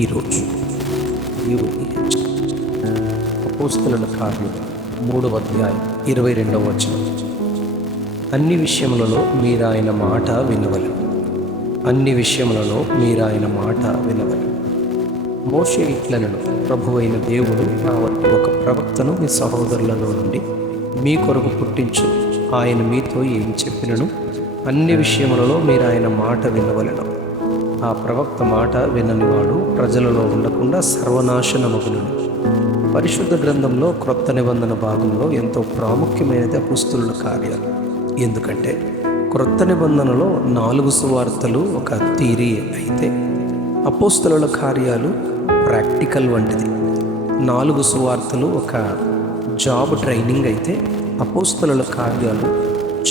ఈరోజు అపోస్తలుల కార్యం 3వ అధ్యాయం 22వ వచనం. అన్ని విషయములలో మీరాయన మాట వినవలెను. అన్ని విషయములలో మీరాయన మాట వినవలెను. మోషే ఇట్లనెను, ప్రభువైన దేవుడు నా వంటి ఒక ప్రవక్తను మీ సహోదరులలో నుండి మీ కొరకు పుట్టించు. ఆయన మీతో ఏమి చెప్పినను అన్ని విషయములలో మీరాయన మాట వినవలెను. ఆ ప్రవక్త మాట విననివాడు ప్రజలలో ఉండకుండా సర్వనాశనమగును. పరిశుద్ధ గ్రంథంలో క్రొత్త నిబంధన భాగంలో ఎంతో ప్రాముఖ్యమైనది అపోస్తలుల కార్యాలు. ఎందుకంటే క్రొత్త నిబంధనలో 4 సువార్తలు ఒక థియరీ అయితే అపోస్తలుల కార్యాలు ప్రాక్టికల్ వంటిది. 4 సువార్తలు ఒక జాబ్ ట్రైనింగ్ అయితే అపోస్తలుల కార్యాలు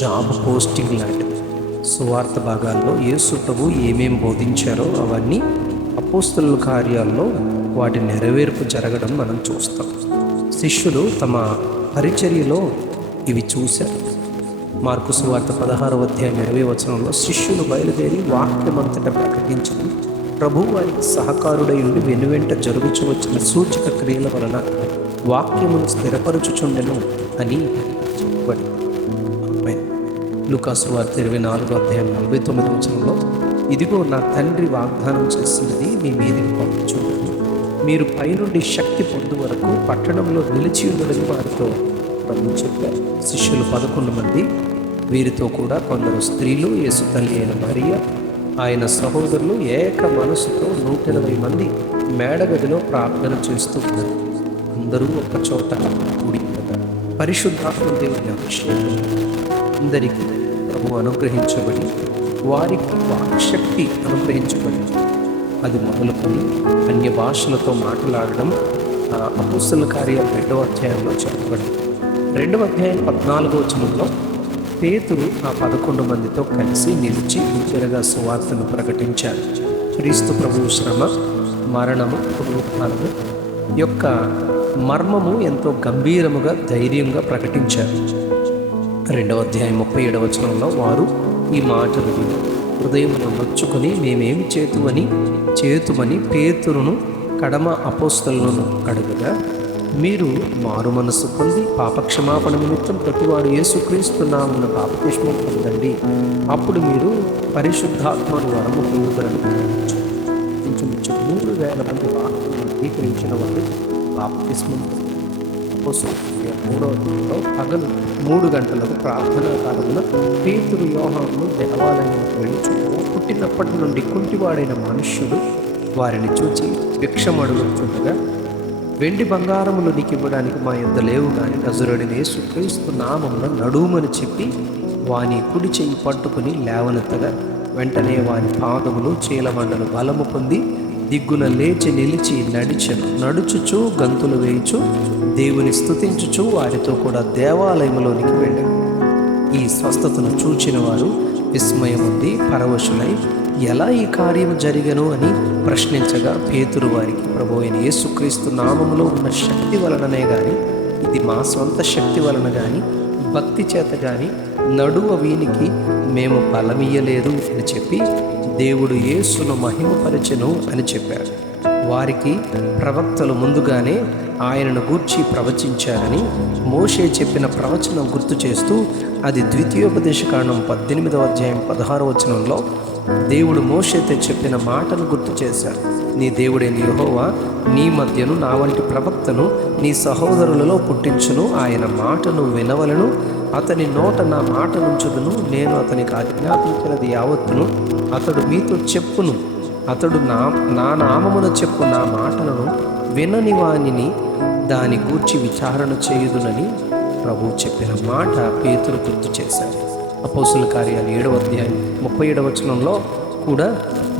జాబ్ పోస్టింగ్ లాంటివి. సువార్త భాగాల్లో యేసు ప్రభు ఏమేమి బోధించారో అవన్నీ అపోస్తలుల కార్యాల్లో వాటి నెరవేర్పు జరగడం మనం చూస్తాం. శిష్యులు తమ పరిచర్యలో ఇవి చూశారు. మార్కు సువార్త 16వ అధ్యాయం 20వ వచనంలో శిష్యులు బయలుదేరి వాక్యమంతటా ప్రకటించి ప్రభు వారికి సహకారుడై ఉండి వెనువెంట జరుగుచు వచ్చిన సూచక క్రియల వలన వాక్యమును స్థిరపరచుచుండెను అని చెప్పబడింది. లూకాసు వార్త 24వ అధ్యాయం 49వ వచనంలో ఇదిగో నా తండ్రి వాగ్దానం చేసినది మీ మీదికి పంపుచున్నాను, మీరు పైనుండి శక్తి పొందు వరకు పట్టణంలో నిలిచి ఉండడని వారితో ప్రభు చెప్పారు. శిష్యులు 11 మంది, వీరితో కూడా కొందరు స్త్రీలు, యేసు తల్లి అయిన మరియ, ఆయన సహోదరులు ఏక మనసుతో 180 మంది మేడగదిలో ప్రార్థన చేస్తూ ఉన్నారు. అందరూ ఒక చోట కూడి ఉన్నారు. పరిశుద్ధాత్మ దేవుని అభిషేకం అందరికీ ప్రభు అనుగ్రహించబడి వారికి వాక్శక్తి అనుగ్రహించబడింది. అది మొదలుకొని అన్య భాషలతో మాట్లాడడం అపోస్తలుల కార్యాలు 2వ అధ్యాయంలో చెప్పబడింది. 2వ అధ్యాయం 14వ వచనంలో పేతురు ఆ 11 మందితో కలిసి నిలిచి బిగ్గరగా సువార్తను ప్రకటించారు. క్రీస్తు ప్రభువు శ్రమ, మరణము, పునరుత్థానము యొక్క మర్మము ఎంతో గంభీరముగా ధైర్యంగా ప్రకటించారు. 2వ అధ్యాయం 37వ వచనంలో వారు ఈ మాటలు విని హృదయమును నొచ్చుకొని మేమేమి చేతుమని పేతురును కడమ అపోస్తలులను అడుగగా, మీరు మారు మనస్సు పొంది పాపక్షమాపణ నిమిత్తం ప్రతివాడు యేసుక్రీస్తు నామమున బాప్తిస్మం పొందండి, అప్పుడు మీరు పరిశుద్ధాత్మను వరము పొందుదరని. ఇంచుమించు 3,000 మంది వాక్యం అంగీకరించిన వారు బాప్తిస్మం పొందారు. పగలు 3 గంటలకు ప్రార్థనా కాలమున పేతురు యోహాను దేవాలయానికి వెళ్ళుచుండగా పుట్టినప్పటి నుండి కుంటివాడైన మనుష్యుడు వారిని చూచి భిక్షమడుగుతుండగా, వెండి బంగారములు నీకు ఇవ్వడానికి మా యొద్ద లేవు కానీ నజరుడైన యేసుక్రీస్తు నామమున నడుమని చెప్పి వాని కుడి చెయ్యి పట్టుకుని లేవనెత్తగా వెంటనే వాని పాదములు చీలమండలు బలము పొంది దిగ్గున లేచి నిలిచి నడుచుచు గంతులు వేయుచు దేవుని స్తుతించుచు వారితో కూడా దేవాలయంలోనికి వెళ్ళారు. ఈ స్వస్థతను చూచిన వారు విస్మయముంది పరవశులై ఎలా ఈ కార్యం జరిగను అని ప్రశ్నించగా పేతురు వారికి, ప్రభు అయిన యేసుక్రీస్తు నామములో ఉన్న శక్తి వలననే కానీ ఇది మా సొంత శక్తి వలన కానీ భక్తి చేత కానీ నడువ వీనికి మేము బలమియ్యలేదు అని చెప్పి దేవుడు యేసును మహిమపరచెను అని చెప్పారు. వారికి ప్రవక్తలు ముందుగానే ఆయనను గూర్చి ప్రవచించారని మోషే చెప్పిన ప్రవచనం గుర్తు చేస్తూ అది ద్వితీయోపదేశకాండం 18వ అధ్యాయం 16వ వచనంలో దేవుడు మోషేతో చెప్పిన మాటను గుర్తు చేశారు. నీ దేవుడైన యెహోవా నీ మధ్యను నా వంటి ప్రవక్తను నీ సహోదరులలో పుట్టించును, ఆయన మాటను వినవలను, అతని నోట నా మాట నుంచుదును, నేను అతనికి ఆజ్ఞాపించినది యావత్తును అతడు మీతో చెప్పును, అతడు నా నామమున చెప్పు నా మాటలను వినని వానిని దాని గూర్చి విచారణ చేయుదునని ప్రభు చెప్పిన మాట పేతురు గుర్తు చేశారు. అపోస్తలుల కార్యాలు 7వ అధ్యాయం 37వ వచనంలో కూడా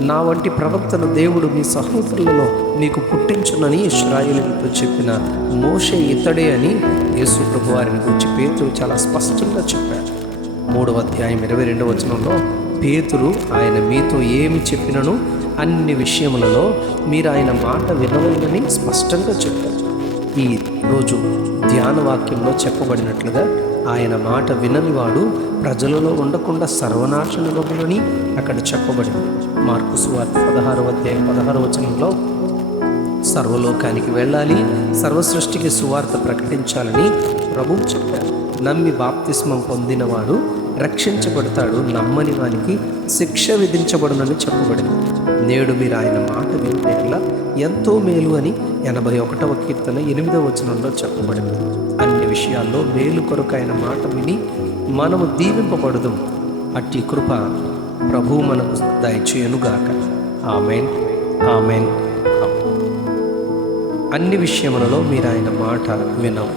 నా వంటి ప్రవక్తను దేవుడు మీ సహోదరులలో మీకు పుట్టించునని ఇశ్రాయేలీయులతో చెప్పిన మోషే ఇతడే అని యేసు ప్రభు వారిని గురించి పేతురు చాలా స్పష్టంగా చెప్పారు. 3వ అధ్యాయం 22వ వచనంలో పేతురు ఆయన మీతో ఏమి చెప్పినను అన్ని విషయములలో మీరు ఆయన మాట వినవలనని స్పష్టంగా చెప్పారు. ఈ రోజు ధ్యాన వాక్యంలో చెప్పబడినట్లుగా ఆయన మాట విననివాడు ప్రజలలో ఉండకుండా సర్వనాశనమగునని అక్కడ చెప్పబడింది. మార్కు సువార్త 16వ అధ్యాయం 16వ వచనంలో సర్వలోకానికి వెళ్ళాలి, సర్వ సృష్టికి సువార్త ప్రకటించాలని ప్రభువు చెప్పారు. నమ్మి బాప్తిస్మం పొందినవాడు రక్షించబడతాడు, నమ్మని వానికి శిక్ష విధించబడునని చెప్పబడింది. నేడు మీరు ఆయన మాట వింటేలా ఎంతో మేలు అని 81వ కీర్తన 8వ వచనంలో చెప్పబడింది. అన్ని విషయాల్లో మేలు కొరకు ఆయన మాట విని మనము దీవింపబడదాం. అట్టి కృప ప్రభువు మనకు దయచేయునుగాక. ఆమేన్, ఆమేన్. అన్ని విషయములలో మీరు ఆయన మాట వినవు.